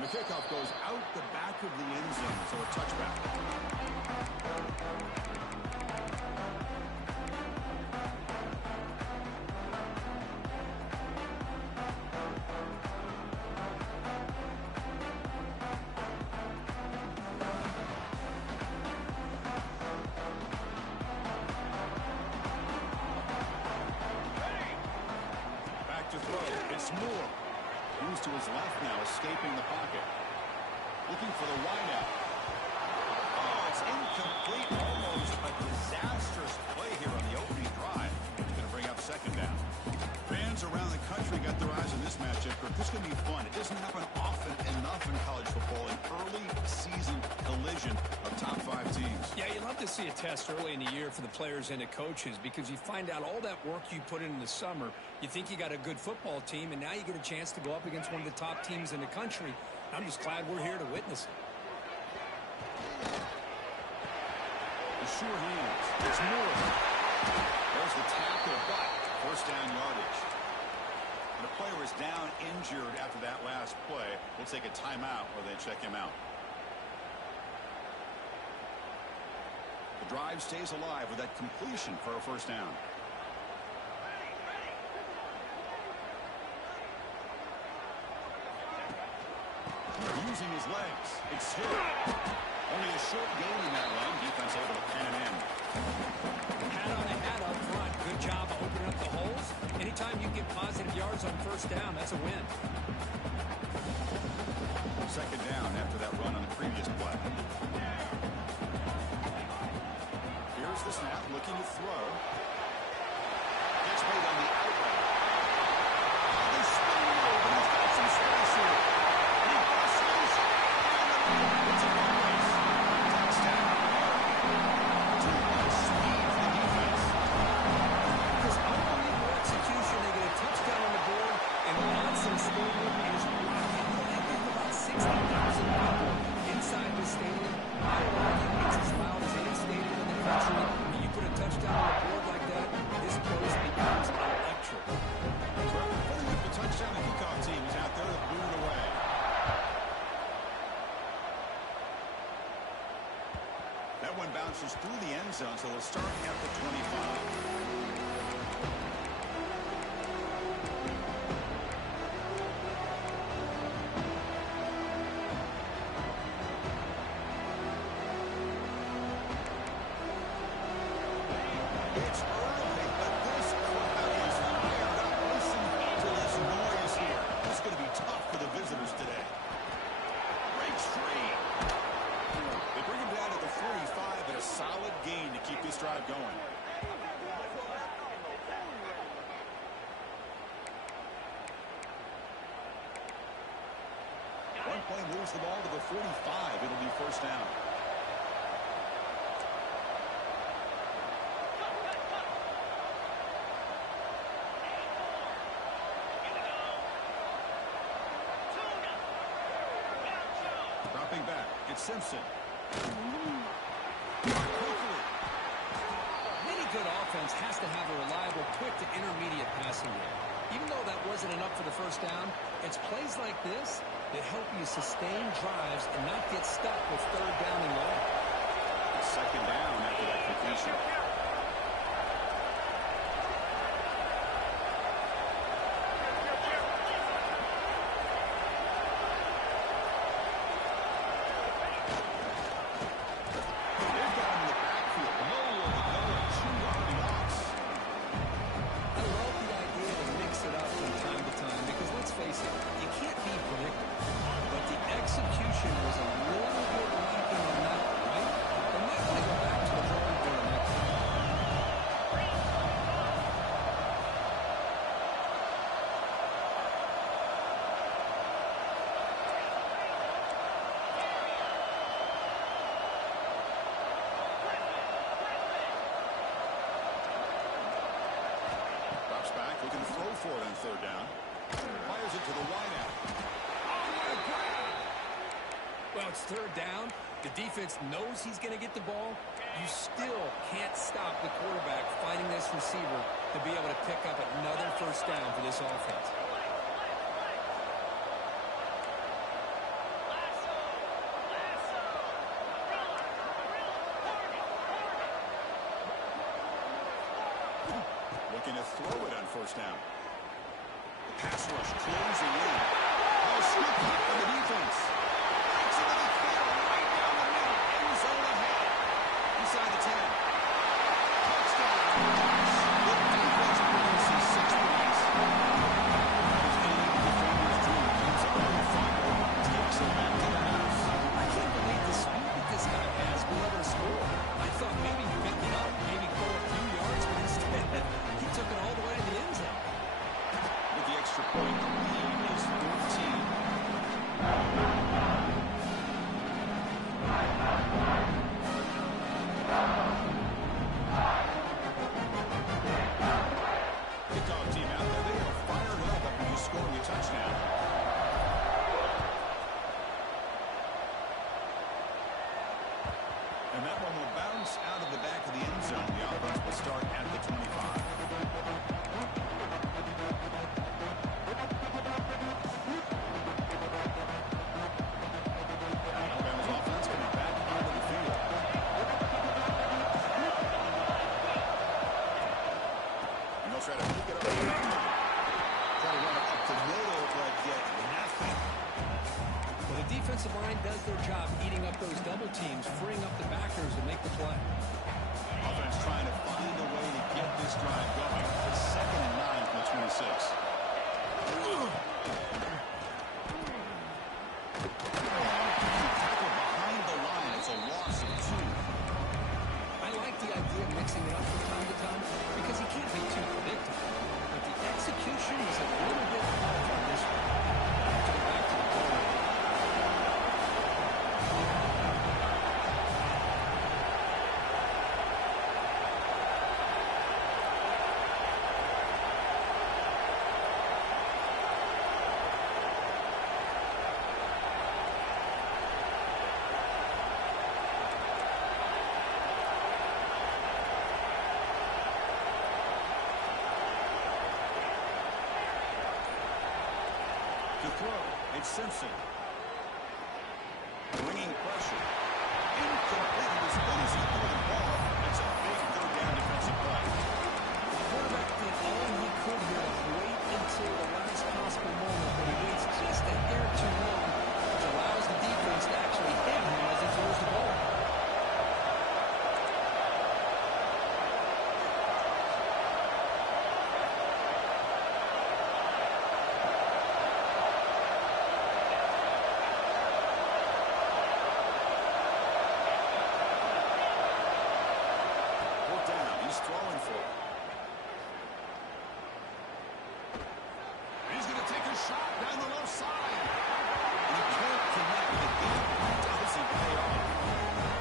And the kickoff goes out the back of the end zone, so a touchback. Back to throw. It's Moore. Moves to his left now, escaping the pocket. Looking for the wideout. Oh, it's incomplete. Almost a disastrous play here on the opening drive. It's going to bring up second down. Fans around the country got their eyes on this matchup. This is going to be fun. It doesn't happen often enough in college football, an early season collision of top 5 teams. Yeah, you love to see a test early in the year for the players and the coaches because you find out all that work you put in the summer. You think you got a good football team, and now you get a chance to go up against one of the top teams in the country. I'm just glad we're here to witness it. The sure hands. It's Moore. There's the tackle, but first down yardage. And the player is down injured after that last play. We'll take a timeout or they check him out. The drive stays alive with that completion for a first down. Using his legs. It's Hill. Only a short gain in that run. Defense able to pen it in. Hat on a hat up front. Good job of opening up the holes. Anytime you get positive yards on first down, that's a win. Second down after that run on the previous play. Here's the snap, looking to throw. Gets made on the outlet. They spin it over, and he's got some space here. He hustles. It's a good race. Touchdown. Too much speed for the defense. Because unbelievable execution, they get a touchdown on the board, and Watson Stadium is rocking. I think about 60,000 people inside the stadium. I would argue it's as loud as any stadium in the country. When you put a touchdown on the board like that, this place becomes electric. The touchdown and kickoff team is out there to boot it away. That one bounces through the end zone, so they'll start at the 25. It's early, but this crowd is fired up. Listen to this noise here. This is going to be tough for the visitors today. Breaks free. They bring him down to the 45 and a solid gain to keep this drive going. One play moves the ball to the 45. It'll be first down. Dropping back, it's Simpson. Any good offense has to have a reliable, quick to intermediate passing game. Even though that wasn't enough for the first down, it's plays like this that help you sustain drives and not get stuck with third down and long. Second down after that completion. Looking to throw for it on third down. Fires it to the wideout. Well, it's third down. The defense knows he's going to get the ball. You still can't stop the quarterback finding this receiver to be able to pick up another first down for this offense. looking to throw it on first down. The pass rush closing in. Oh, scoop up for the defense. Breaks into the field right down the middle. End zone ahead. Inside the 10. Touchdown. The defense produces 6 points. As any defender's dream comes up with a fumble, takes it back to the house. I can't believe the speed that this guy has being able to score. I thought maybe he'd pick it up, maybe go a few yards, but instead he took it all the way to the end zone. With the extra point, the lead is 14. Kickoff team out there. They are fired up after just scoring a touchdown. And that one will bounce out of the back of the end zone. The offense will start at the 25. Alabama's offense coming back onto the field. And they'll try to pick it up. Try to run it up the middle, but yet nothing. Well, the defensive line does their job eating up those double teams, freeing up the backers to make the play. Offense trying to find a way to get this drive going. It's 2nd and 9 from the 26. Tackle behind the line. It's a loss of 2. I like the idea of mixing it up from time to time because he can't be too predictable. But the execution was a little bit off on this one. I have to go back to the goal line. To throw, it's Simpson. Bringing pressure. Incomplete. He was finished. He threw the ball. That's a big third down defensive play. The quarterback did all he could here to wait until the last possible moment, but he waits just a hair too long, which allows the defense to actually hit him as he throws the ball. Fourth down. He's throwing for it. He's going to take a shot down the left side. And he can't connect. The game doesn't pay off.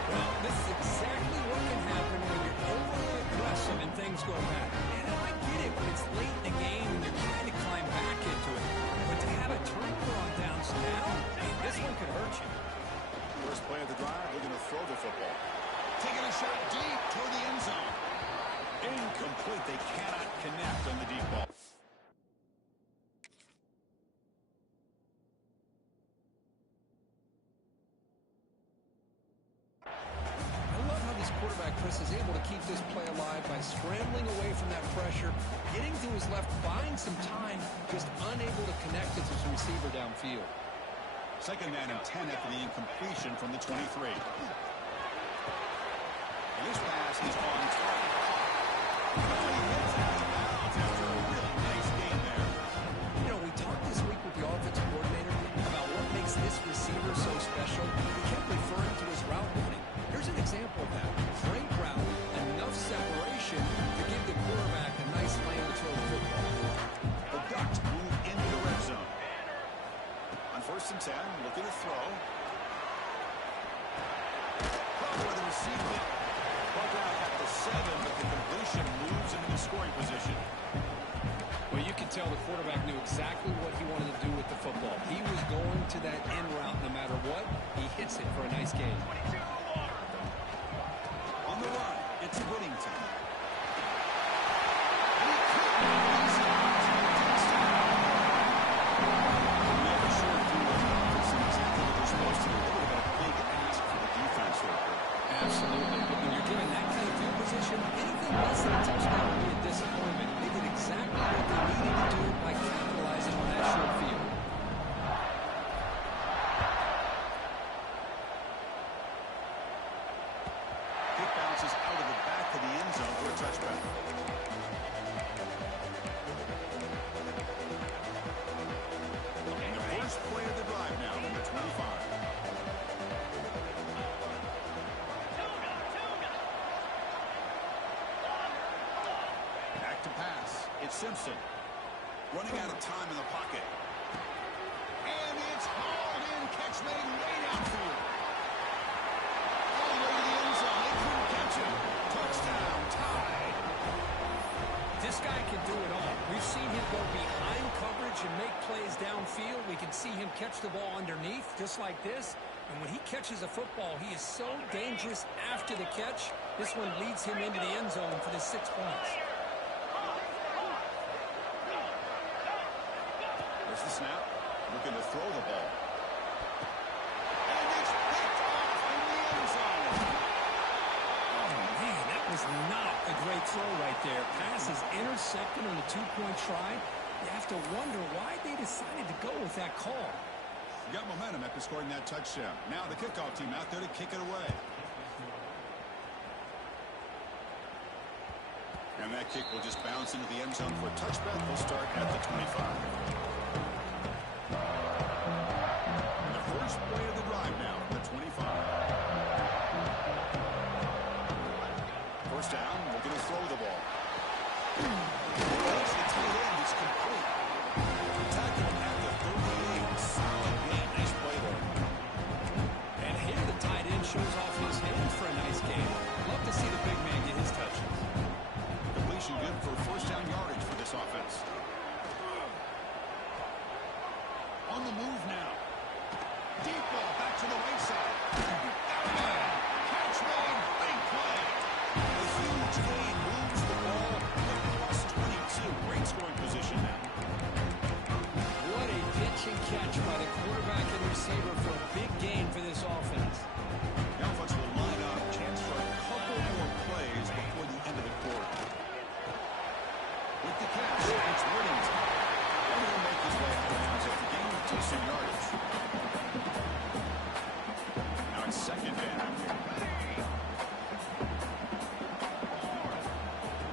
Well, this is exactly what can happen when you're overly aggressive and things go bad. And I get it when it's late in the game and you're trying to climb back into it. But to have a turnover on downs now, hey, this one could hurt you. First play of the drive, they're going to throw the football. Taking a shot deep toward the end zone. Incomplete. They cannot connect on the deep ball. I love how this quarterback, Chris, is able to keep this play alive by scrambling away from that pressure, getting to his left, buying some time, just unable to connect it to his receiver downfield. Second down and 10 after the incompletion from the 23. And this pass is on target. He hits out of bounds after a really nice game there. You know, we talked this week with the offensive coordinator about what makes this receiver so special. He kept referring to his route running. Here's an example of that. Great route, enough separation to give the quarterback a nice lane to throw the football. The Ducks move into the red zone. On 1st and 10, looking to throw. With the receiver. Brought down at the 7, but the completion moves him into scoring position. Well, you can tell the quarterback knew exactly what he wanted to do with the football. He was going to that end route no matter what. He hits it for a nice gain. On the run, it's Whittington. Absolutely. But when you're given that kind of field position, anything less than a touchdown would be a disappointment. They did Simpson. Running out of time in the pocket. And it's hauled in. Catch made way downfield. All the way to the end zone. They couldn't catch him. Touchdown. Tied. This guy can do it all. We've seen him go behind coverage and make plays downfield. We can see him catch the ball underneath, just like this. And when he catches a football, he is so dangerous after the catch. This one leads him into the end zone for the 6 points. There's the snap. Looking to throw the ball. And it's picked off in the end zone. Oh, man, that was not a great throw right there. Pass is intercepted on the 2-point try. You have to wonder why they decided to go with that call. Got momentum after scoring that touchdown. Now the kickoff team out there to kick it away. And that kick will just bounce into the end zone for a touchback. They'll start at the 25. And the first play of the drive now, the 25. First down, we're going to throw the ball. It's the tight end. It's complete. Tackle at the 38. Solid gain. Nice play there. And here the tight end shows off his hands for a nice game. Love to see the big man get his touches. Completion good for first down yardage for this offense. On the move now. Deep ball back to the right side. Catch made. Big play. A huge gain moves the ball across 22. Great scoring position now. What a pitch and catch by the quarterback and receiver for a big gain for this offense. The offense will line up. Chance for a couple more plays before the end of the quarter. With the catch, it's Whittington. And he'll make his way out of bounds after gaining a decent yardage. Now it's second down.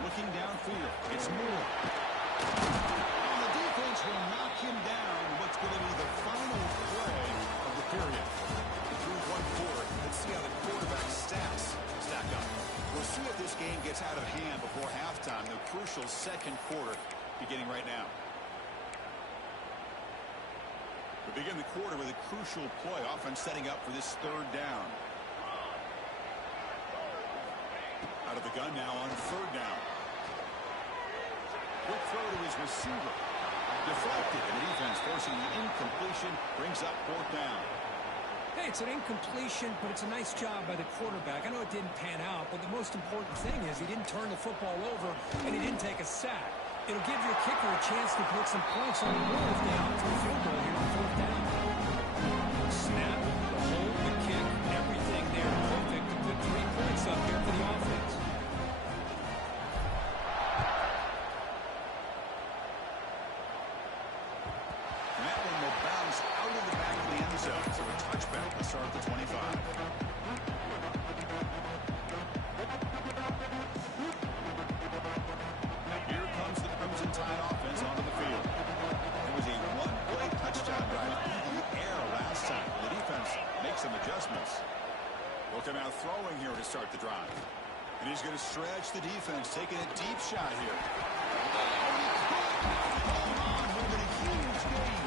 Looking downfield, it's Moore. And the defense will knock him down. What's going to be the final play of the period? Through one quarter, let's see how the quarterback stats stack up. We'll see if this game gets out of hand before halftime. The crucial second quarter beginning right now. We begin the quarter with a crucial play. Offense setting up for this third down. Out of the gun now on third down. Quick throw to his receiver. Deflected, and the defense forcing the incompletion. Brings up fourth down. Hey, it's an incompletion, but it's a nice job by the quarterback. I know it didn't pan out, but the most important thing is he didn't turn the football over and he didn't take a sack. It'll give your kicker a chance to put some points on the board if they opt for the field goal here on fourth down. Snap, the hold, the kick, everything there perfect to put 3 points up here for the offense. And that one will bounce out of the back of the end zone for a touchback to start the 25. Now here comes the Crimson Tide offense onto the field. It was a one-play touchdown drive in the air last time. The defense makes some adjustments. Will come out throwing here to start the drive. And he's going to stretch the defense, taking a deep shot here. Hold on, moving a huge gain.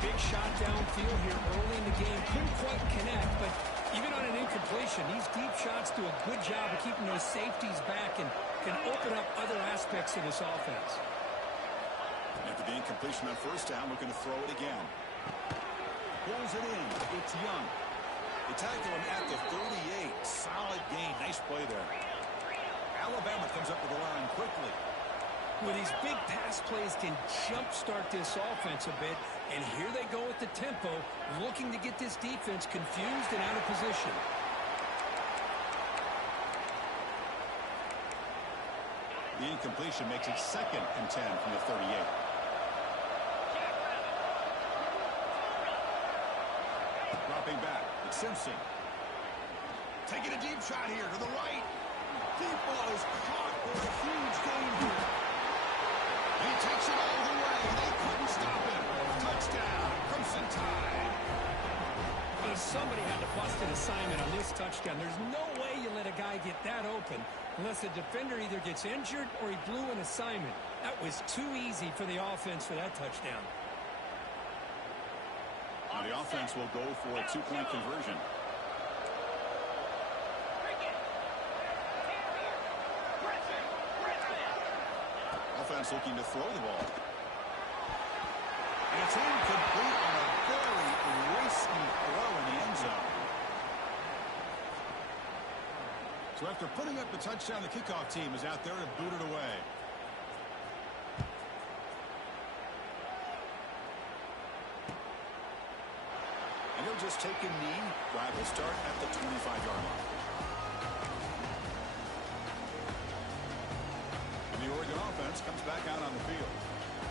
Big shot downfield here early in the game. Couldn't quite connect, but even on an incompletion, these deep shots do a good job of keeping those safeties back and can open up other aspects of this offense. After the incompletion on first down, looking to throw it again. Pulls it in. It's Young. They tackle him at the 38. Solid gain. Nice play there. Alabama comes up with the line quickly. Well, these big pass plays can jumpstart this offense a bit, and here they go with the tempo, looking to get this defense confused and out of position. The incompletion makes it 2nd and 10 from the 38. Dropping back, it's Simpson. Taking a deep shot here to the right. Deep ball is caught for a huge gain here. He takes it all the way. They couldn't stop him. Touchdown, Crimson Tide. Well, somebody had to bust an assignment on this touchdown. There's no way you let a guy get that open unless the defender either gets injured or he blew an assignment. That was too easy for the offense for that touchdown. Now the offense will go for a two-point conversion. Offense looking to throw the ball. And it's incomplete on a very risky throw in the end zone. So after putting up the touchdown, the kickoff team is out there to boot it away. And he'll just take a knee. Drive will start at the 25-yard line. And the Oregon offense comes back out on the field.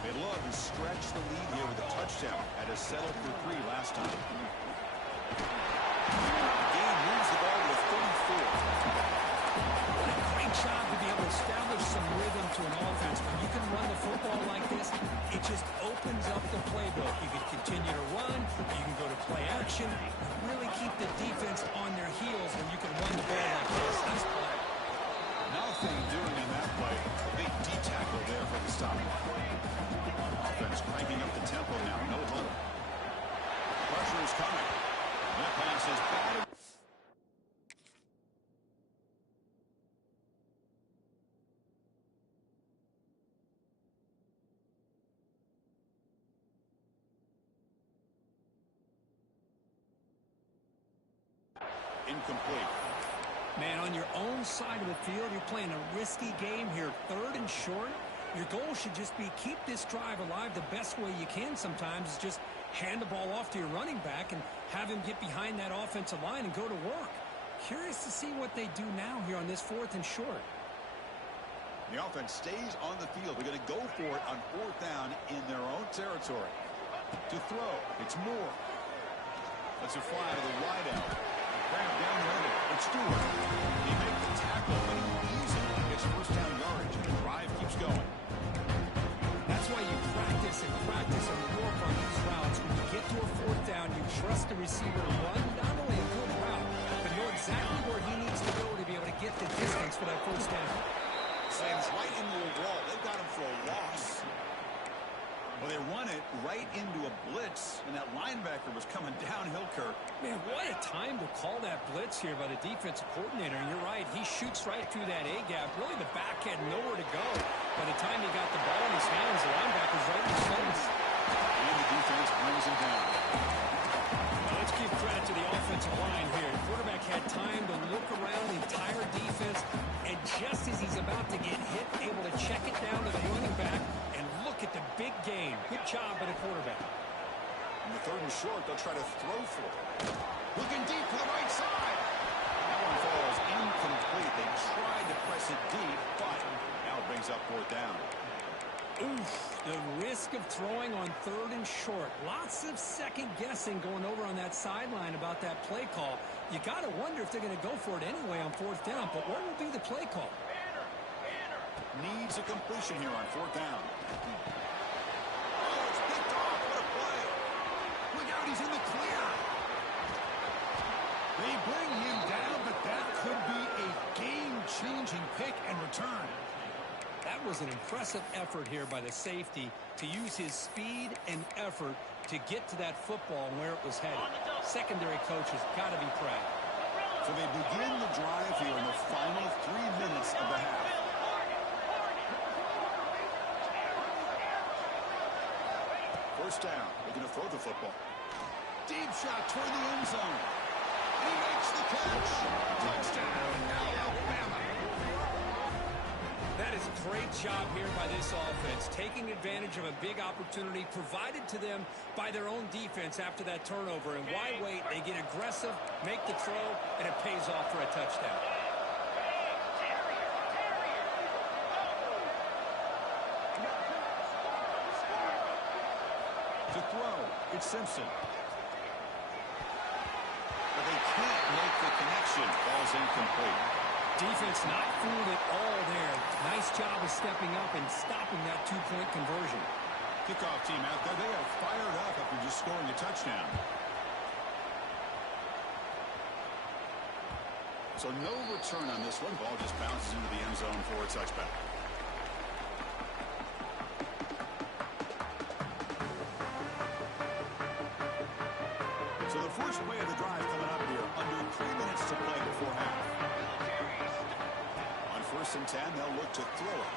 They'd love to stretch the lead here with a touchdown. Had to settle for 3 last time. Gain moves the ball to the 34. What a great job to be able to establish some rhythm to an offense. When you can run the football like this, it just opens up the playbook. You can continue to run. You can go to play action. Really keep the defense on their heels when you can run the ball like this. Nice play. Nothing doing in that play. Big D tackle there for the stop. Offense cranking up the tempo now. No huddle. Pressure is coming. That pass is batted. Incomplete. Man, on your own side of the field, you're playing a risky game here. 3rd and short. Your goal should just be keep this drive alive the best way you can sometimes is just hand the ball off to your running back and have him get behind that offensive line and go to work. Curious to see what they do now here on this 4th and short. The offense stays on the field. They're going to go for it on 4th down in their own territory. To throw, it's Moore. Let's a fly to the wideout. Grab down the middle. It's Stewart. He makes the tackle, but he easily gets 1st down yardage, and the drive keeps going. That's why you practice and work on these routes. When you get to a 4th down, you trust the receiver to run not only a good route, but know exactly where he needs to go to be able to get the distance for that 1st down. Slams right into a wall. They've got him for a loss. Well, they run it right into a blitz, and that linebacker was coming downhill, Kirk. Man, what a time to call that blitz here by the defensive coordinator. And you're right, he shoots right through that A-gap. Really, the back had nowhere to go. By the time he got the ball in his hands, the linebacker's right in his face. And the defense brings him down. Now, let's give credit to the offensive line here. The quarterback had time to look around the entire defense, and just as he's about to get hit, able to check it down to the running back, and look at the big game. Good job by the quarterback. In the 3rd and short, they'll try to throw for it. Looking deep to the right side. That one falls incomplete. They tried to press it deep, but now it brings up 4th down. Oof, the risk of throwing on 3rd and short. Lots of second guessing going over on that sideline about that play call. You got to wonder if they're going to go for it anyway on 4th down, but what will be the play call? Needs a completion here on 4th down. Oh, it's picked off. What a play. Look out, he's in the clear. They bring him down, but that could be a game-changing pick and return. That was an impressive effort here by the safety to use his speed and effort to get to that football and where it was headed. Secondary coach has got to be proud. So they begin the drive here in the final 3 minutes of the half. First down, looking to throw the football. Deep shot toward the end zone. He makes the catch. Touchdown, Alabama. That is a great job here by this offense, taking advantage of a big opportunity provided to them by their own defense after that turnover. And why wait? They get aggressive, make the throw, and it pays off for a touchdown. To throw, it's Simpson. But they can't make the connection. Ball's incomplete. Defense not fooled at all there. Nice job of stepping up and stopping that 2-point conversion. Kickoff team out there. They are fired up after just scoring a touchdown. So no return on this one. Ball just bounces into the end zone for a touchback. First and 10, they'll look to throw it.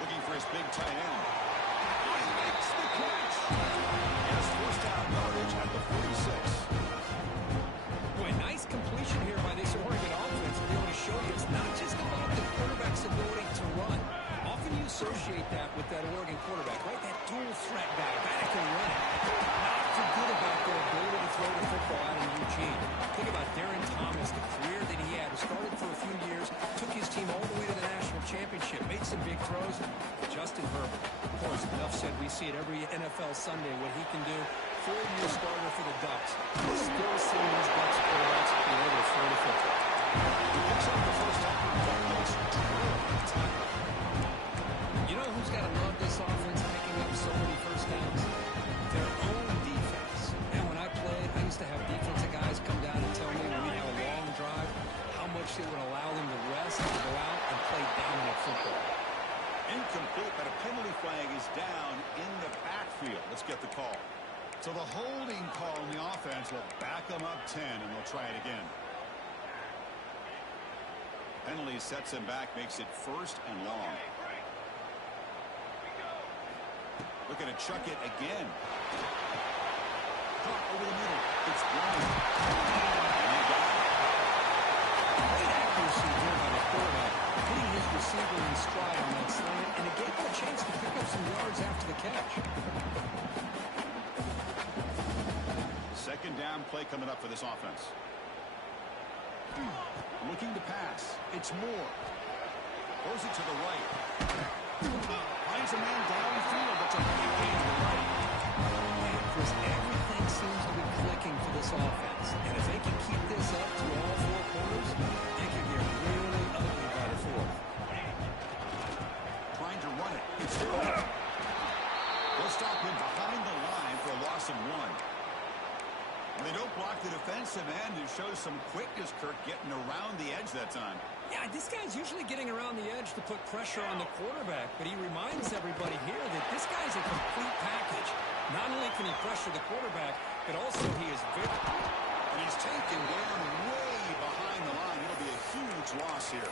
Looking for his big tight end. He makes the catch. Yes, first down yardage at the 46. Boy, nice completion here by this Oregon offense to be able to show you it's not just about the quarterback's ability to run. Often you associate that with that Oregon quarterback, right? That dual threat guy that can run it. Not forget about their ability to throw the football out in Eugene. Think about Darren Thomas, the career that he had. Started for a few years, took his team all the way to the national championship, made some big throws. Justin Herbert, of course, enough said we see it every NFL Sunday what he can do. 4-year starter for the Ducks. Still seeing these Ducks quarterbacks being able to throw the football. He picks up the first down. You know who's got to love this offense picking up so many first downs? Their own defense. And when I played, I used to have defensive guys come down and tell me when we had a long drive how much it would allow them to rest and go out and play dominant football. Incomplete, but a penalty flag is down in the backfield. Let's get the call. So the holding call on the offense will back them up 10, and they'll try it again. Penalty sets him back, makes it first and long. Looking to chuck it again. Caught over the middle. It's blown. And he got it. Great accuracy here by the quarterback, hitting his receiver in stride on that slant, and it gave him a chance to pick up some yards after the catch. Second down play coming up for this offense. Looking to pass. It's Moore. Throws it to the right. Finds a man downfield. That's a big gain to the right. And Chris, everything seems to be clicking for this offense. And if they can keep this up through all four quarters, they can get really ugly by the fourth. Trying to run it. It's through. They'll stop him behind the line for a loss of 1. They don't block the defensive end, who shows some quickness, Kirk, getting around the edge that time. Yeah, this guy's usually getting around the edge to put pressure on the quarterback, but he reminds everybody here that this guy's a complete package. Not only can he pressure the quarterback, but also he is very... And he's taken down way behind the line. It'll be a huge loss here.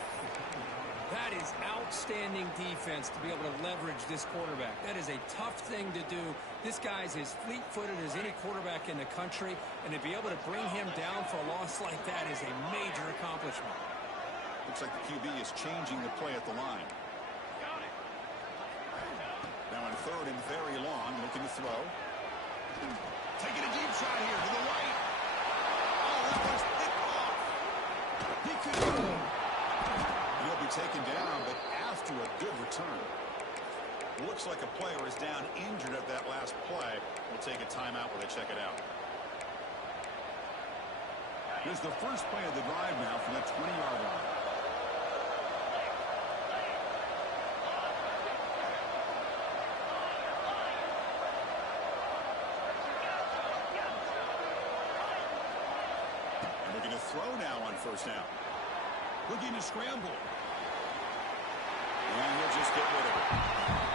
That is outstanding defense to be able to leverage this quarterback. That is a tough thing to do. This guy's as fleet-footed as any quarterback in the country, and to be able to bring him down for a loss like that is a major accomplishment. Looks like the QB is changing the play at the line. Now on third and very long, looking to throw. Taking a deep shot here to the right. Oh, that was picked off. He could go. He'll be taken down, but after a good return. Looks like a player is down injured at that last play. We'll take a timeout while they check it out. Here's the first play of the drive now from that 20-yard line. And looking to throw now on first down. Looking to scramble. And he'll just get rid of it.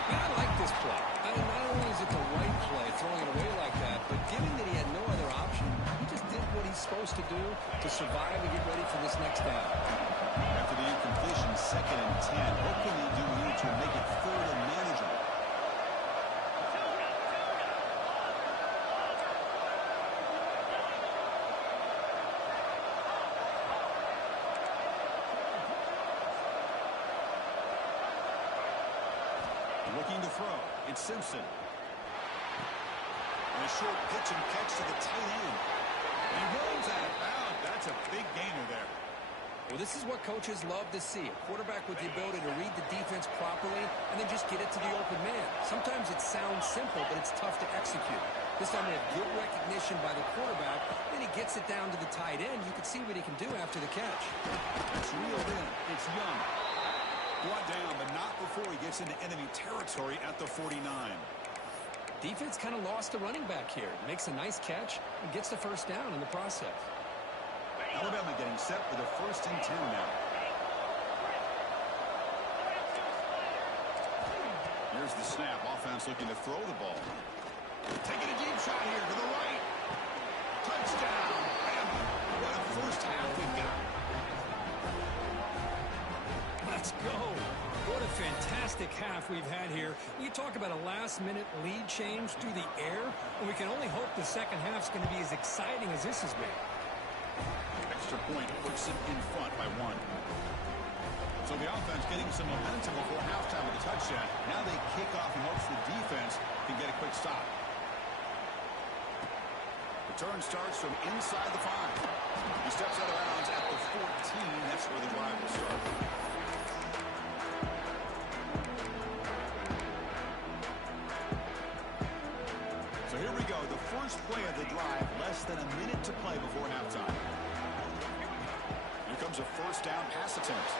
And I like this play. Not only is it the right play, throwing it away like that, but given that he had no other option, he just did what he's supposed to do to survive and get ready for this next down. After the incompletion, 2nd and 10. What can they do here to make it third and manageable? Looking to throw. It's Simpson. And a short pitch and catch to the tight end. He rolls out of bounds. That's a big gainer there. Well, this is what coaches love to see. A quarterback with the ability to read the defense properly and then just get it to the open man. Sometimes it sounds simple, but it's tough to execute. This time they have good recognition by the quarterback. Then he gets it down to the tight end. You can see what he can do after the catch. It's reeled in. It's Young. Brought down, but not before he gets into enemy territory at the 49. Defense kind of lost a running back here. Makes a nice catch and gets the first down in the process. Alabama getting set for the 1st and 10 now. Here's the snap. Offense looking to throw the ball. Taking a deep shot here to the right. Touchdown. Bama. What a first half we've got. Let's go. What a fantastic half we've had here. You talk about a last-minute lead change through the air, and we can only hope the second half's going to be as exciting as this has been. Extra point puts it in front by 1. So the offense getting some momentum before halftime with a touchdown. Now they kick off in hopes the defense can get a quick stop. Return starts from inside the 5. He steps out of bounds at the 14. That's where the drive will start. So here we go. The first play of the drive. Less than a minute to play before halftime. Here comes a first down pass attempt.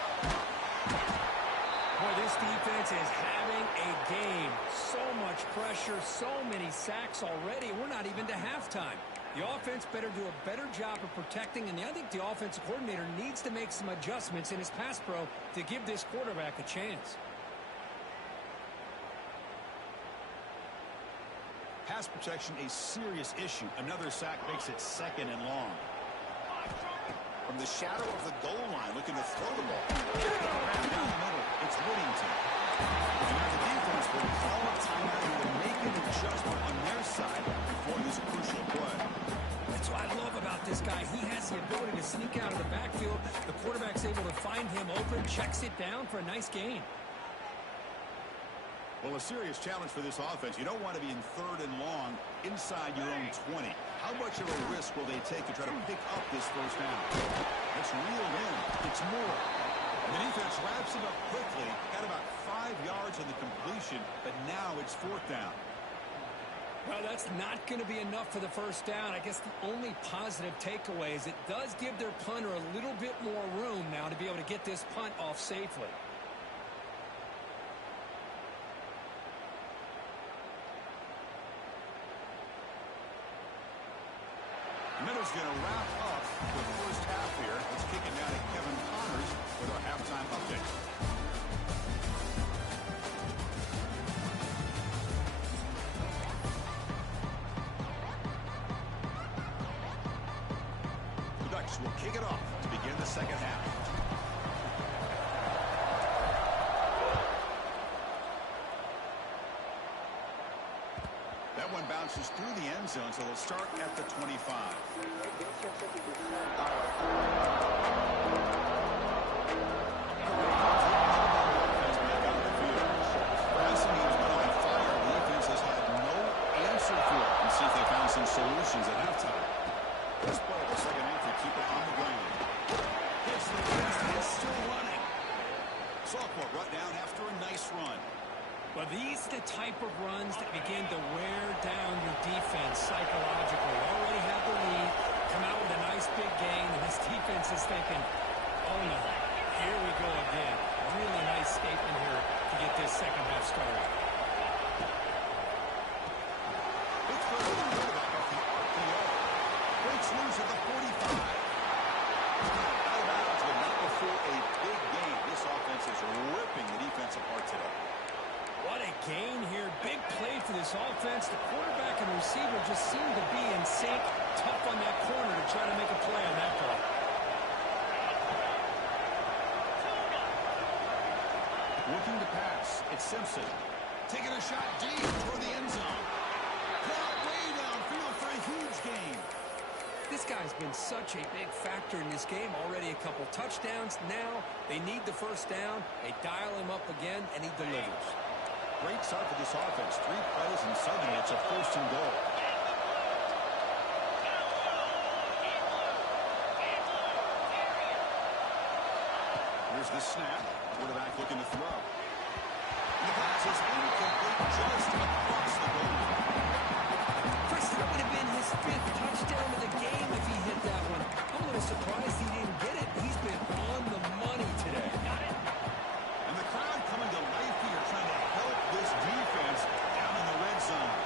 Boy, this defense is having a game. So much pressure, so many sacks already. We're not even to halftime. The offense better do a better job of protecting, and I think the offensive coordinator needs to make some adjustments in his pass pro to give this quarterback a chance. Pass protection a serious issue. Another sack makes it 2nd and long. From the shadow of the goal line, looking to throw the ball. Down the middle, it's Whittington. And now the defense will call a timeout and will make an adjustment on their side before this crucial play. That's what I love about this guy. He has the ability to sneak out of the backfield. The quarterback's able to find him open, checks it down for a nice gain. Well, a serious challenge for this offense. You don't want to be in 3rd and long inside your own 20. How much of a risk will they take to try to pick up this first down? It's reeled in. It's Moore. The defense wraps him up quickly. Got about 5 yards on the completion, but now it's 4th down. Well, that's not going to be enough for the first down. I guess the only positive takeaway is it does give their punter a little bit more room now to be able to get this punt off safely. Minutes going to wrap up the first half here. Let's kick it down to Kevin Connors with our halftime update. The Ducks will kick it off to begin the second half. That one bounces through the end zone, so they'll start at the 25. Some solutions at halftime. This play of the second half to keep it on the ground. Hits the chest and is still running. Sophomore brought down after a nice run. Well, these are the type of runs that begin to wear down your defense psychologically. Already have the lead, come out with a nice big gain, and this defense is thinking, oh no, here we go again. Really nice statement here to get this second half started. Breaks loose at the 45. Out of bounds, but not before a big gain. This offense is ripping the defense apart today. What a gain here. Big play for this offense. The quarterback and receiver just seem to be in sync. Tough on that corner to try to make a play on that play. Working to pass. It's Simpson. Taking a shot deep toward the end zone. Caught way downfield for a huge gain. This guy's been such a big factor in this game. Already a couple touchdowns. Now they need the first down. They dial him up again, and he delivers. Great start for this offense. 3 plays, and suddenly it's a 1st and goal. Here's the snap. Quarterback looking to throw. And the pass is incomplete just across the goal. Chris, that would have been his 5th touchdown of the game if he hit that one. I'm a little surprised he didn't get it. He's been on the money today. And the crowd coming to life here, trying to help this defense down in the red zone.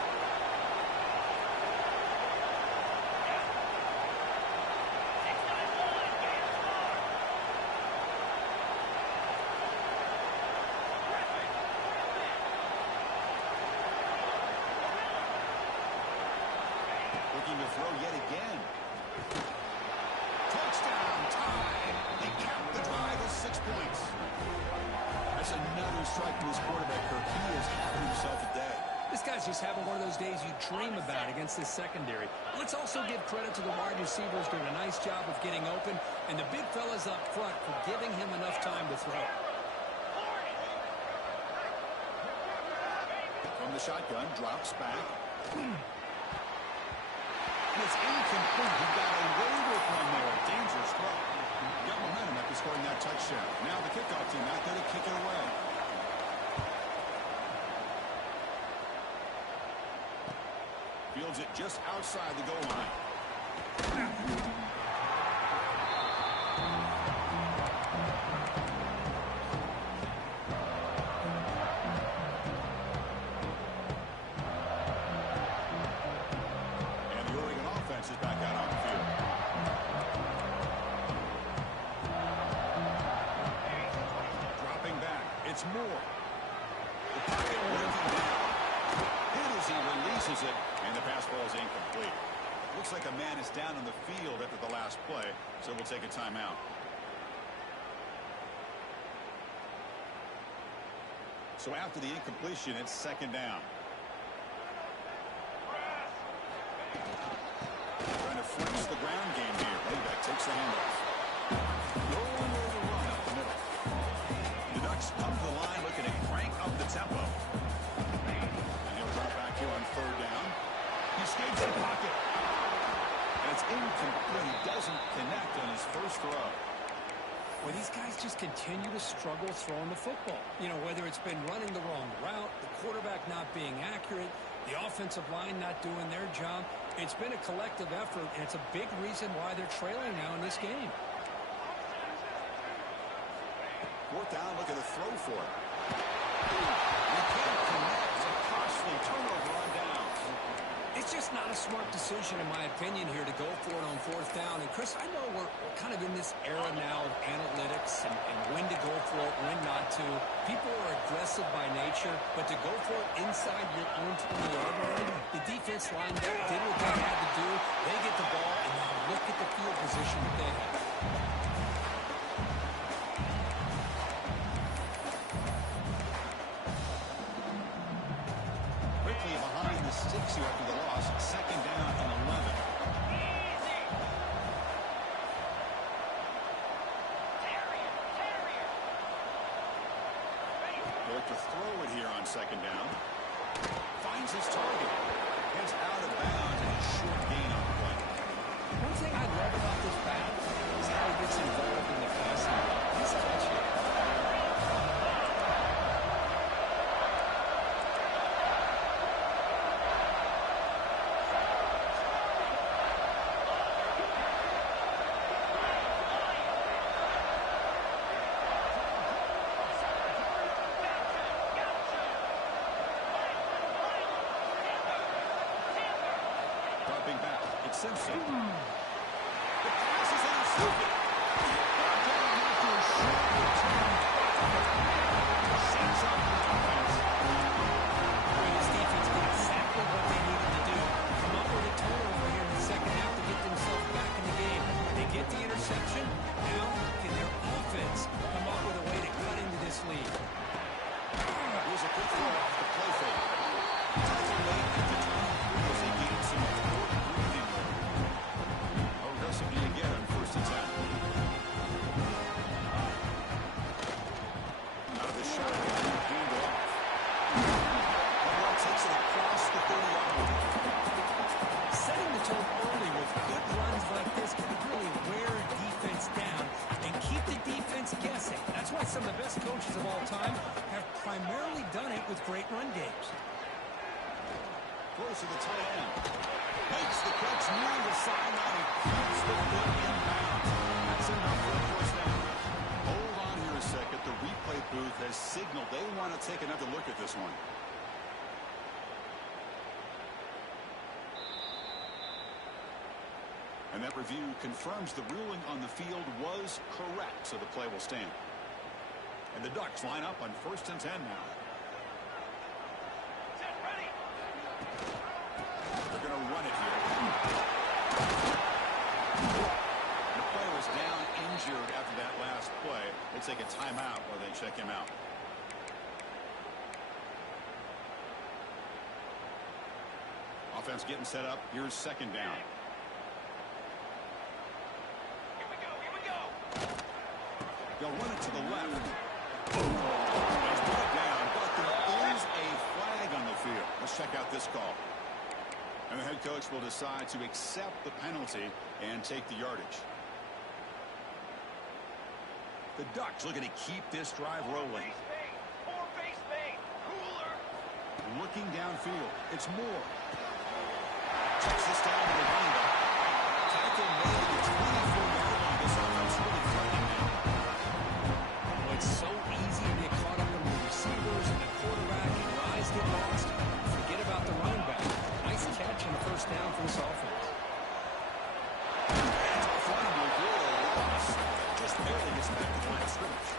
Looking to throw yet again. Touchdown, tie. They cap the drive with 6 points. That's another strike to his quarterback, Kirk. He is having himself a day. This guy's just having one of those days you dream about against this secondary. Let's also give credit to the wide receivers doing a nice job of getting open, and the big fellas up front for giving him enough time to throw. From the shotgun, drops back. And it's incomplete. He got away with one there. Dangerous throw. Got momentum after scoring that touchdown. Now the kickoff team out there to kick it away. Fields it just outside the goal line. And the Oregon offense is back out on the field. Dropping back. It's Moore. The pocket working down. Hit as he releases it. And the pass ball is incomplete. Looks like a man is down on the field after the last play, so we'll take a timeout. So after the incompletion, it's second down. Trying to flex the ground game here. Running back takes the handoff. Rolling over the run up the middle. The Ducks up the line looking to crank up the tempo. And he'll drop back here on third down. He escapes the pocket. And it's incomplete. He doesn't connect on his first throw. Well, these guys just continue to struggle throwing the football. You know, whether it's been running the wrong route, the quarterback not being accurate, the offensive line not doing their job. It's been a collective effort, and it's a big reason why they're trailing now in this game. Fourth down, look at the throw for it. They can't connect. It's a costly turnover on down. It's just not a smart decision, in my opinion, here to go for it on fourth down. And, Chris, I know we're kind of in this era now of analytics and when to go for it, when not to. People are aggressive by nature, but to go for it inside your own 20-yard line, the defense line did what they had to do. They get the ball, and now look at the field position that they have. Quickly behind the sticks here after the loss. Second down and 11. They look to throw it here on second down. Finds his target. Heads out of bounds and a short gain on the play. One thing I love about this back is how he gets involved in the passing game. He's touchy. Dropping back. It's Simpson. The pass is intercepted. Brought down after a short return. Sets up the offense. This defense did exactly what they needed to do. Come up with a turnover here in the second half to get themselves back in the game. They get the interception. Now, can their offense come up with a way to cut into this lead? Here's a quick throw off the play fake. Tackle late at the 23 as they gain some important breathing room. Oh, recipe again on first and 10. Out of the shotgun, hand off. Ball takes it across the 30-yard line. Setting the tone early with good runs like this can really wear a defense down and keep the defense guessing. That's why some of the best coaches of all time have primarily done it with great run games. Close to the tight end. Makes the catch near the sideline and keeps the foot in bounds. That's enough for a first down. Hold on here a second. The replay booth has signaled they want to take another look at this one. And that review confirms the ruling on the field was correct, so the play will stand. And the Ducks line up on first and 10 now. They're going to run it here. The play check him out. Offense getting set up. Here's second down. Here we go. They'll run it to the left. He's put it down, but there is a flag on the field. Let's check out this call. And the head coach will decide to accept the penalty and take the yardage. The Ducks looking to keep this drive rolling. More base bait. Cooler. Looking downfield. It's Moore. Checks this down to the running back. Tackle made at the 24-yard line. This offense really fighting now. Oh, it's so easy to get caught up in the receivers and the quarterback, and your eyes get lost. Forget about the running back. Nice catch and a first down for this offense. Just barely gets back to the line of scrimmage.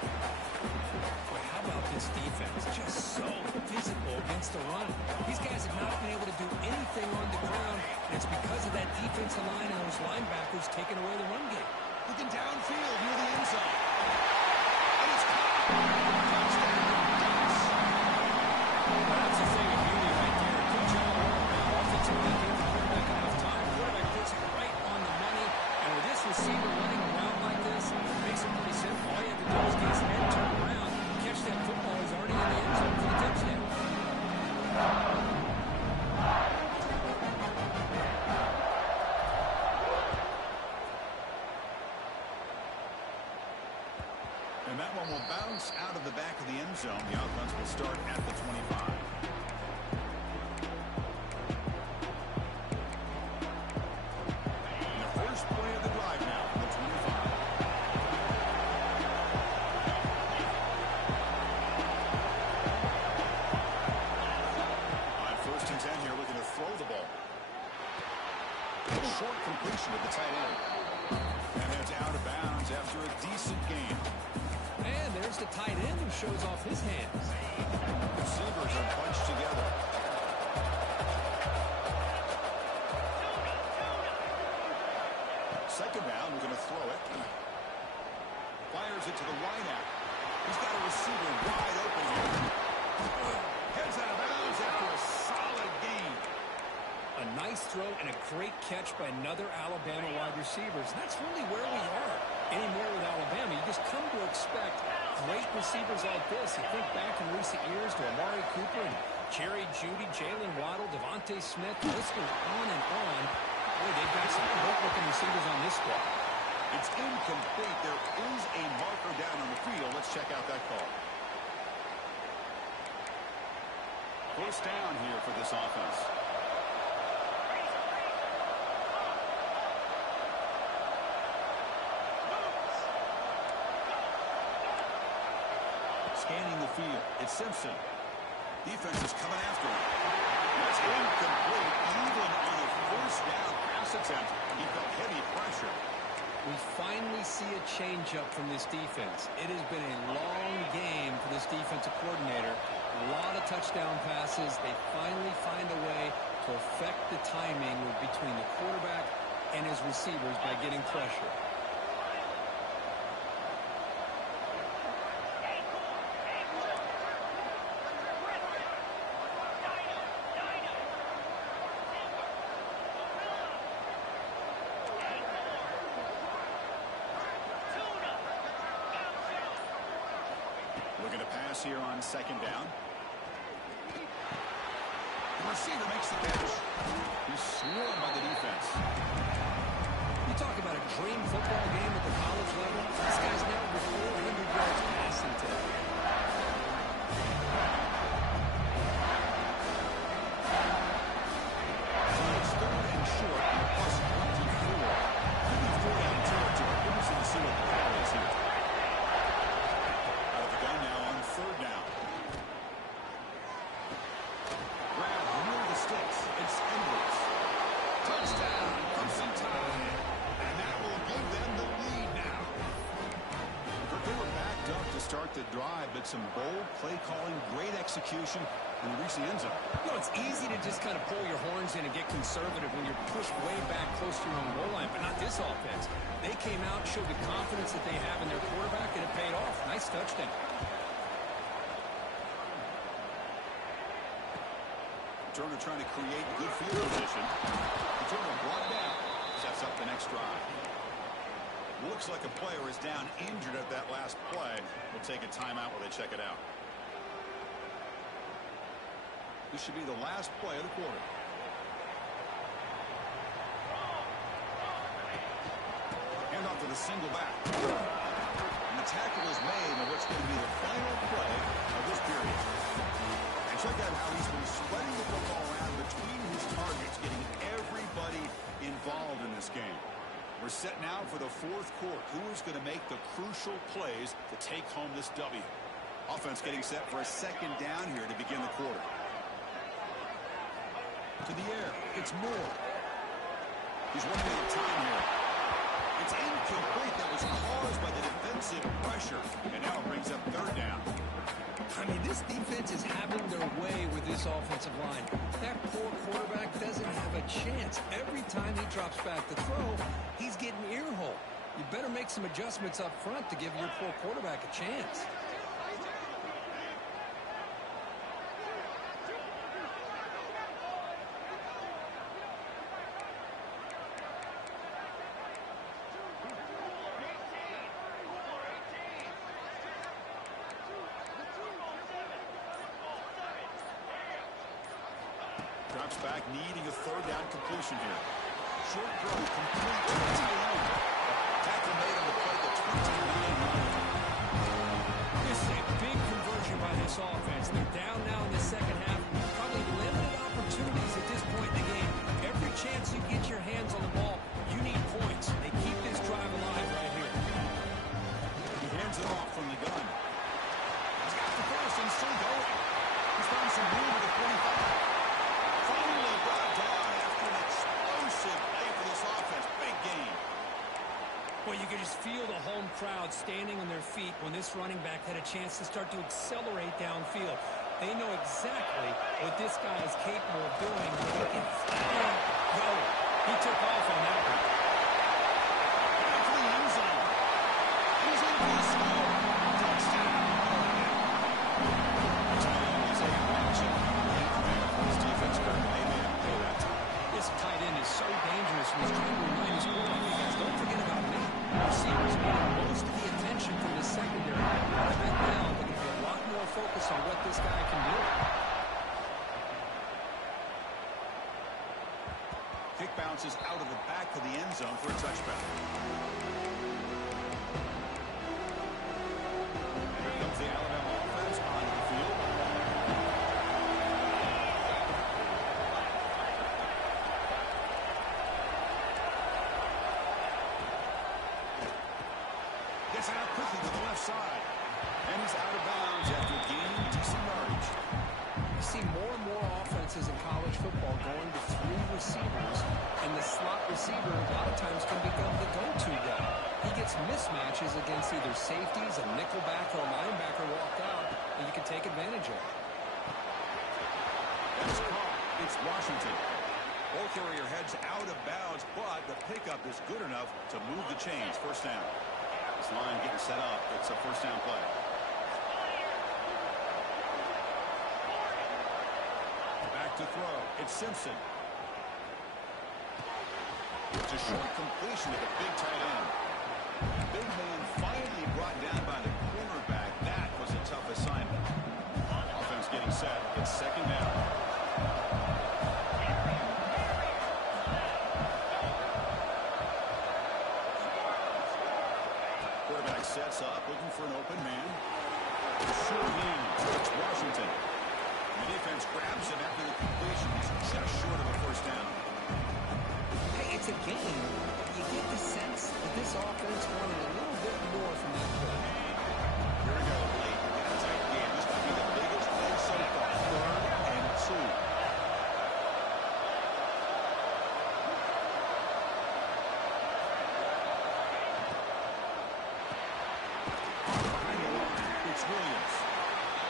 Boy, how about this defense? Just so physical against the run. These guys have not been able to do anything on the ground, and it's because of that defensive line and those linebackers taking away the run game. Looking downfield near the end zone. And it's caught. Well, that's a thing of beauty right there. Good job all around. Offensive line gave the quarterback enough time. Quarterback puts it right on the money. And with this receiver running around like this, it makes it pretty simple. All you have to do is get his head turned around, catch that football. He's already in the end zone for the touchdown. And that one will bounce out of the back of the end zone. The offense will start at the 25. And the first play of the drive now from the 25. On first and 10 here, looking to throw the ball. Short completion to the tight end. And it's out of bounds after a decent gain. And there's the tight end who shows off his hands. Receivers are bunched together. Second down, we're going to throw it. Fires it to the wideout. He's got a receiver wide open here. Heads out of bounds after a solid gain. A nice throw and a great catch by another Alabama wide receiver. That's really where we are anymore with Alabama. You just come to expect great receivers like this. You think back in recent years to Amari Cooper and Jerry Jeudy, Jalen Waddle, Devontae Smith. The list goes on and on. Boy, they've got some great-looking receivers on this squad. It's incomplete. There is a marker down on the field. Let's check out that call. First down here for this offense. Scanning the field. It's Simpson. Defense is coming after him. That's incomplete. Even on a first down pass attempt, he felt heavy pressure. We finally see a change-up from this defense. It has been a long game for this defensive coordinator. A lot of touchdown passes. They finally find a way to affect the timing between the quarterback and his receivers by getting pressure. Looking to pass here on second down. The receiver makes the catch. He's swarmed by the defense. You talk about a dream football game at the college level. This guy's now over 400 yards passing today. So it's third and short, plus 24. Maybe 4 down territory. Interesting to see what the call is here. Out of the gun now on third down. Grab near the sticks. It's Edwards. Touchdown. Crimson Tide. And that will give them the lead now. But they were backed up to start the drive, but some bold play calling, great execution, and they reach the end zone. You know, it's easy to just kind of pull your horns in and get conservative when you're pushed way back close to your own goal line, but not this offense. They came out, showed the confidence that they have in their quarterback, and it paid off. Nice touchdown. Turner trying to create good field position. Turner brought down. Sets up the next drive. Looks like a player is down injured at that last play. We'll take a timeout while they check it out. This should be the last play of the quarter. Hand off to the single back. And the tackle is made on what's going to be the final play of this period. And check out how he's been spreading the football around between his targets, getting everybody involved in this game. We're set now for the fourth quarter. Who is going to make the crucial plays to take home this W? Offense getting set for a second down here to begin the quarter. To the air. It's Moore. He's running out of time here. It's incomplete. That was caused by the defensive pressure. And now it brings up third down. I mean, this defense is having their way with this offensive line. That poor quarterback doesn't have a chance. Every time he drops back to throw, he's getting earhole. You better make some adjustments up front to give your poor quarterback a chance. Drops back, needing a third down completion here. Short throw, complete to the end. Tackle made on the play, the 29-yard. This is a big conversion by this offense. They're down now in the second half. Probably limited opportunities at this point in the game. Every chance you get your hands on the ball, you need points. They keep this drive alive right here. He hands it off from the gun. He's got the first and still going. He's found some room at the 45. Finally brought down after an explosive play for this offense. Big game. Well, you can just feel the home crowd standing on their feet when this running back had a chance to start to accelerate downfield. They know exactly what this guy is capable of doing. He can go. He took off on that one. Back to the end zone. He's in for the score. Touchdown. Touchdown is a matchup. This defense currently may have to pay that time. This tight end is so dangerous. He's trying to remind his quarterback guys, don't forget about me. Receivers getting most of the attention from the secondary. I bet now they're going to be a lot more focused on what this guy can do. Kick bounces out of the back of the end zone for a touchback. And here comes the Alabama offense onto the field. Gets it out quickly to the left side. And he's out of bounds after gaining decent yardage. You see more and more offenses in college football going to three receivers, and the slot receiver a lot of times can become the go-to guy. He gets mismatches against either safeties, a nickelback, or a linebacker walked out, and you can take advantage of it. That's caught. It's Washington. Ball carrier heads out of bounds, but the pickup is good enough to move the chains. First down. This line getting set up. It's a first down play. Back to throw. It's Simpson. It's a short completion to the big tight end. Big man finally brought down by the cornerback. That was a tough assignment. Offense getting set. It's second down. Quarterback sets up, looking for an open man. Short man. It's Washington. The defense grabs him after the completion. He's just short of a first down. Hey, it's a game, but you get the sense that this offense wanted a little bit more from that play. Here we go, late in a tight game. This might be the biggest play so far. 3rd and 2. It's Williams.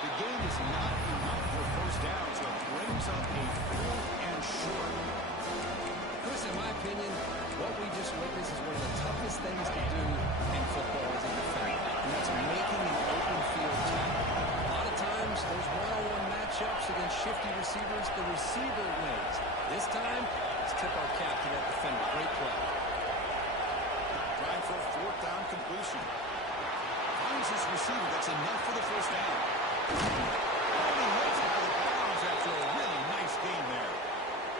The game is not enough for first down, so it brings up a 4th and short. Chris, in my opinion, what we just witnessed is one of the toughest things to do in football as a defender, and that's making an open field tackle. A lot of times, those one-on-one matchups against shifty receivers, the receiver wins. This time, let's tip our cap to that defender. Great play. Trying for a fourth down completion. Finds his receiver. That's enough for the first down. Oh, he hits it for the bounds after a really nice game there.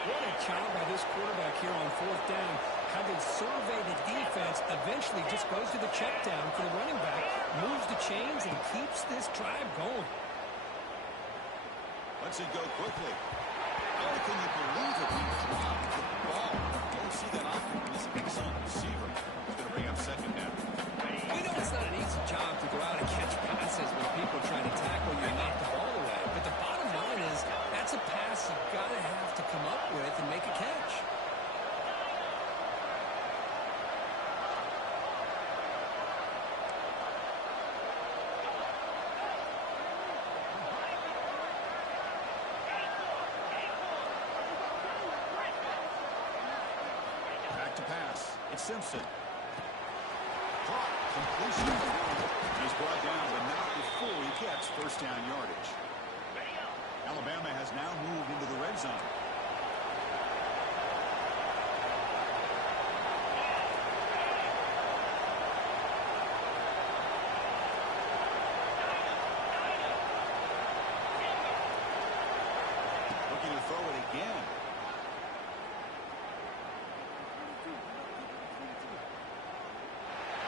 What a job by this quarterback here on fourth down. Having surveyed the defense, eventually just goes to the check down for the running back, moves the chains, and keeps this drive going. Lets it go quickly. Oh, can you believe it? He dropped the ball. Don't see that often from this excellent receiver. He's going to bring up second down. We know it's not an easy job to go out and catch passes when people are trying to tackle you and knock the ball away. But the bottom line is that's a pass you've got to have to come up with and make a catch. Back to pass. It's Simpson. Caught. Completion. He's brought down, but not before he gets first down yardage. Alabama has now moved into the red zone. Looking to throw it again.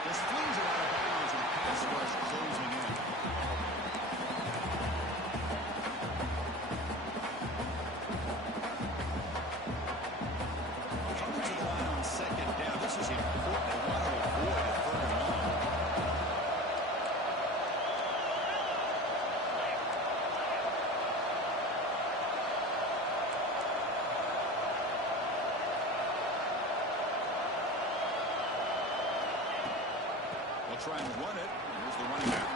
This flings it out of bounds and the pass rush closing in. Coming to the line on second down. This is important. They want to avoid a third and long. They'll try and run it. And here's the running back.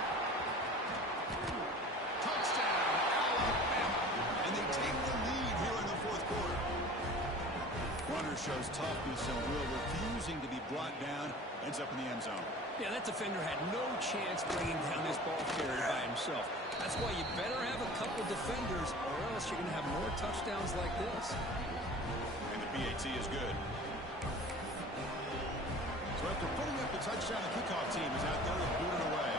Touchdown, Alabama. And they take the lead here in the fourth quarter. Runner shows toughness and will, refusing to be brought down. Ends up in the end zone. Yeah, that defender had no chance bringing down this ball carrier by himself. That's why you better have a couple defenders, or else you're going to have more touchdowns like this. And the PAT is good. So after putting up the touchdown, the kickoff team is out there to boot it away.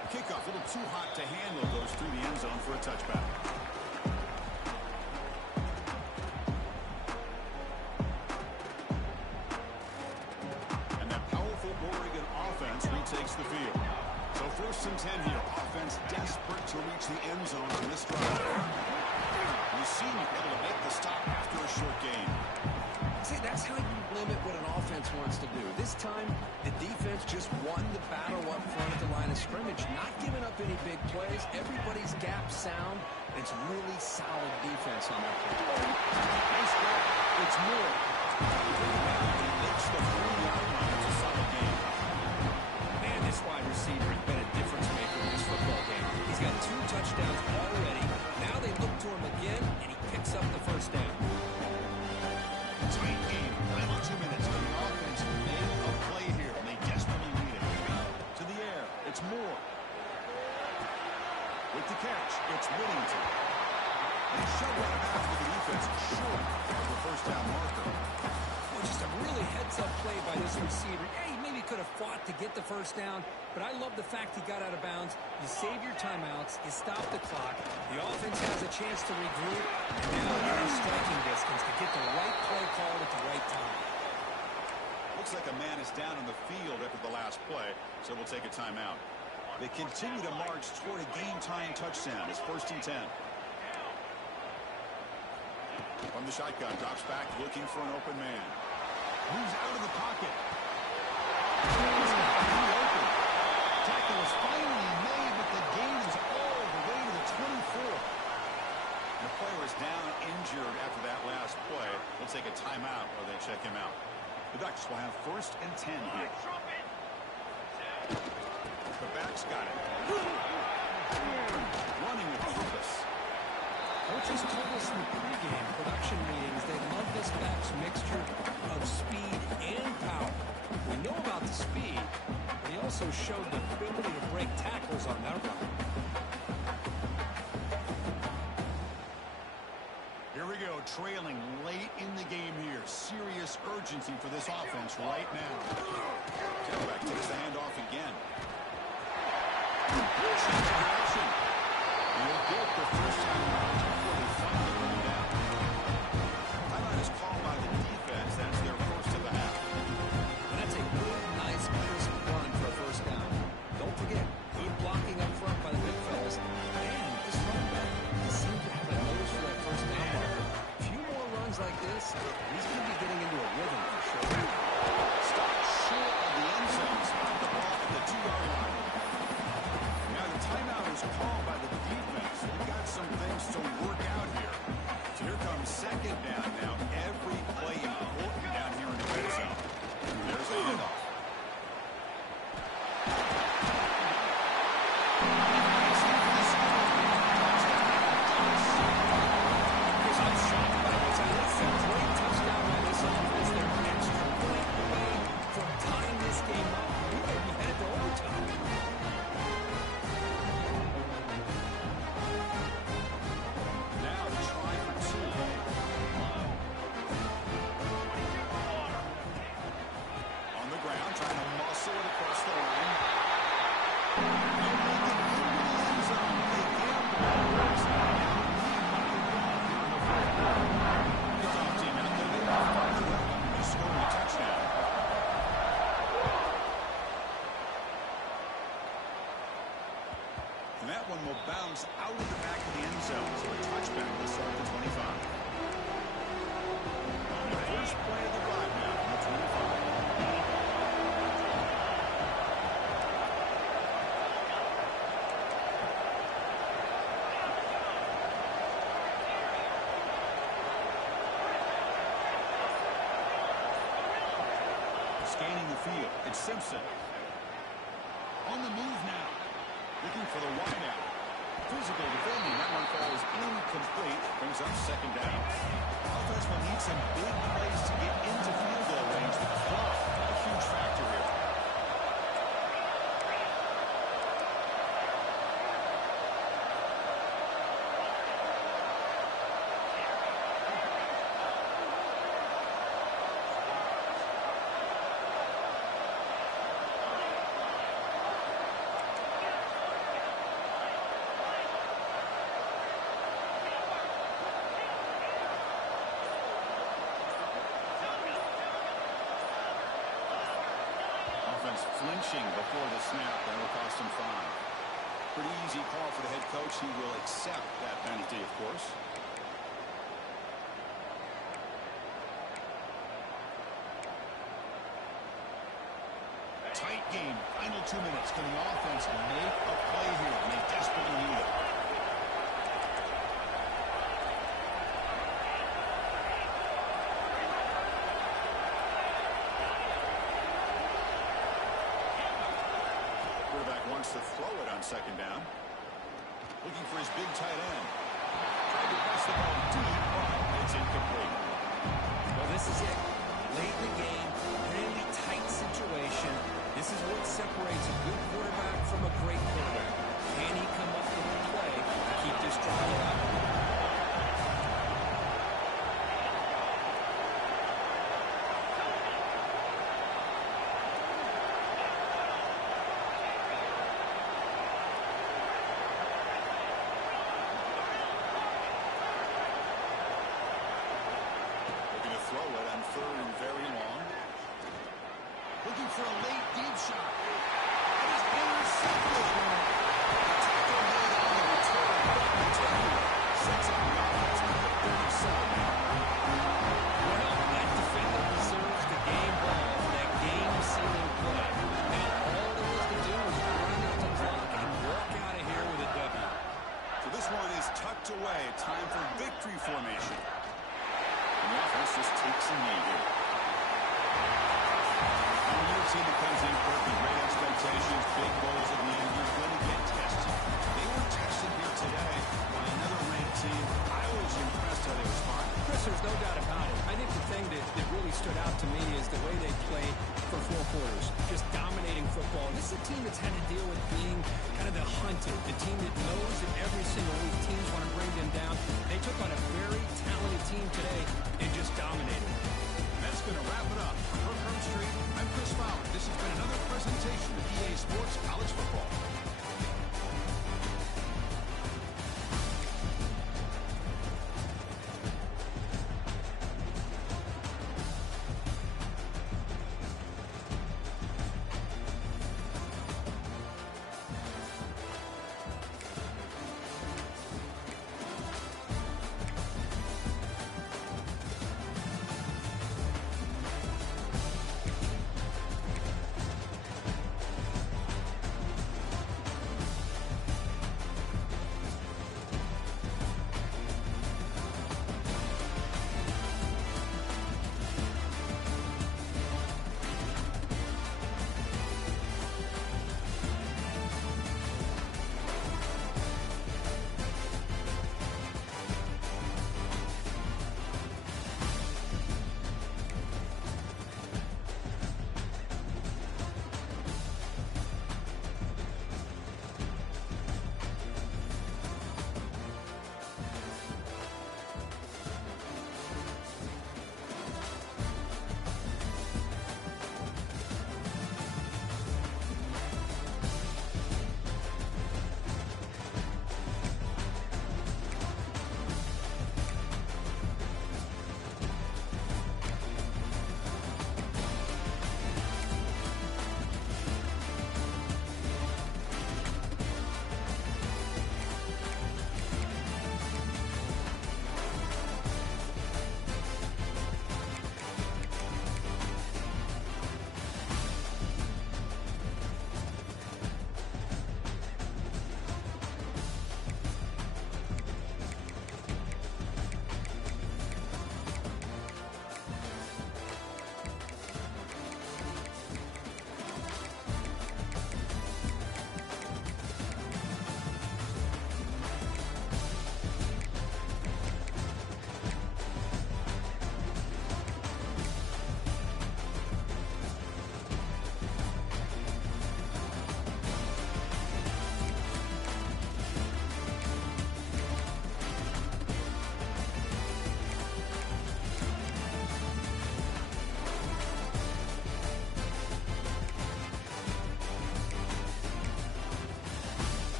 The kickoff, a little too hot to handle, goes through the end zone for a touchback. And that powerful Oregon offense retakes the field. So 1st and 10 here. Offense desperate to reach the end zone on this drive. You see him able to make the stop after a short gain. See, that's how you limit what an offense wants to do. This time, the defense just won the battle up front at the line of scrimmage, not giving up any big plays. Everybody's gap sound. It's really solid defense on that play. Nice play. It's Moore. He makes the 3-yard line. It's a solid game. Man, this wide receiver has been a difference maker in this football game. He's got 2 touchdowns already. Now they look to him again, and he picks up the first down. Tight game. Final 2 minutes. The offense made a play here, and they desperately need it. To the air. It's Moore. With the catch, it's Whittington. They shove out of bounds with the defense short of the first down marker. Oh, just a really heads-up play by this receiver. Yeah, he maybe could have fought to get the first down, but I love the fact he got out of bounds. You save your timeouts, you stop the clock, the offense has a chance to regroup, and now you're in striking distance to get the right play called at the right time. Looks like a man is down on the field after the last play, so we'll take a timeout. They continue to march toward a game-tying touchdown. It's 1st and 10. From the shotgun, drops back, looking for an open man. Moves out of the pocket. Tackle is finally made, but the gain is all the way to the 24. The player is down injured after that last play. We'll take a timeout while they check him out. The Ducks will have 1st and 10 here. The back's got it. Running with purpose. Coaches told us in the pregame production meetings they love this back's mixture of speed and power. We know about the speed, but he also showed the ability to break tackles on that run. Here we go, trailing late in the game here. Serious urgency for this offense right now. Tailback takes the handoff again. Change of direction. He'll get the first time around before they finally bring it down. Timeout is called by the defense. That's their first of the half. And that's a good, nice, crisp run for a first down. Don't forget, good blocking up front by the big fellas. And this running back, he seemed to have a nose for that first down marker. A few more runs like this, he's going to be getting into a rhythm for sure. Stop short of the end zone. Spot the ball at the 2-yard line. Now the timeout is called by the defense. They've got some things to work out here. So here comes second down now. Every play important down here in the red zone. There's the handoff. I'm shocked by this. It's a great touchdown by this offense. They're an extra point away from tying this game up. We might be headed to overtime. Now try for two. On the ground, trying to muscle it across the line. They'll make it into the end zone. They gamble. Kickoff team out there. They fired up. They scored a touchdown. And that one will bounce out of the back of the end zone. So a touchback will start the 25. On the first play of the drive now from the 25. Scanning the field. It's Simpson. On the move now. Looking for the wideout. Physical defending. That one falls incomplete. Brings up second down. Offense will need some big plays to get into field goal range. The clock, a huge factor here. Offense flinching before the snap. That will cost him 5. Pretty easy call for the head coach. He will accept that penalty, of course. Tight game. Final 2 minutes. Can the offense make a play here? And they desperately need it. Quarterback wants to throw it on second down. Looking for his big tight end. Tried to pass the ball deep, but it's incomplete. Well, this is it. Late in the game, really tight situation. This is what separates a good quarterback from a great quarterback. Can he come up with a play to keep this drive alive? Looking to throw it on third and very long. Looking for a late deep shot. It is intercepted. Tackle made on the return. Sets up the offense at the 37. Well, that defender deserves the game ball for that game-sealing play. And all there was to do was run out the clock and walk out of here with a W. So this one is tucked away. Time for victory formation. And the offense just takes a knee here. And your team that comes in with great expectations, big goals at the end, you're going to get tested. They were tested here today by another ranked team. I was impressed how they responded. Chris, there's no doubt about it. I think the thing that really stood out to me is the way they played for 4 quarters, just dominating football. This is a team that's had to deal with being kind of the hunted, the team that knows that every single week teams want to bring them down. They took on a very talented team today and just dominated. That's going to wrap it up. For Kirk Herbstreit, I'm Chris Fowler. This has been another presentation of EA Sports College Football.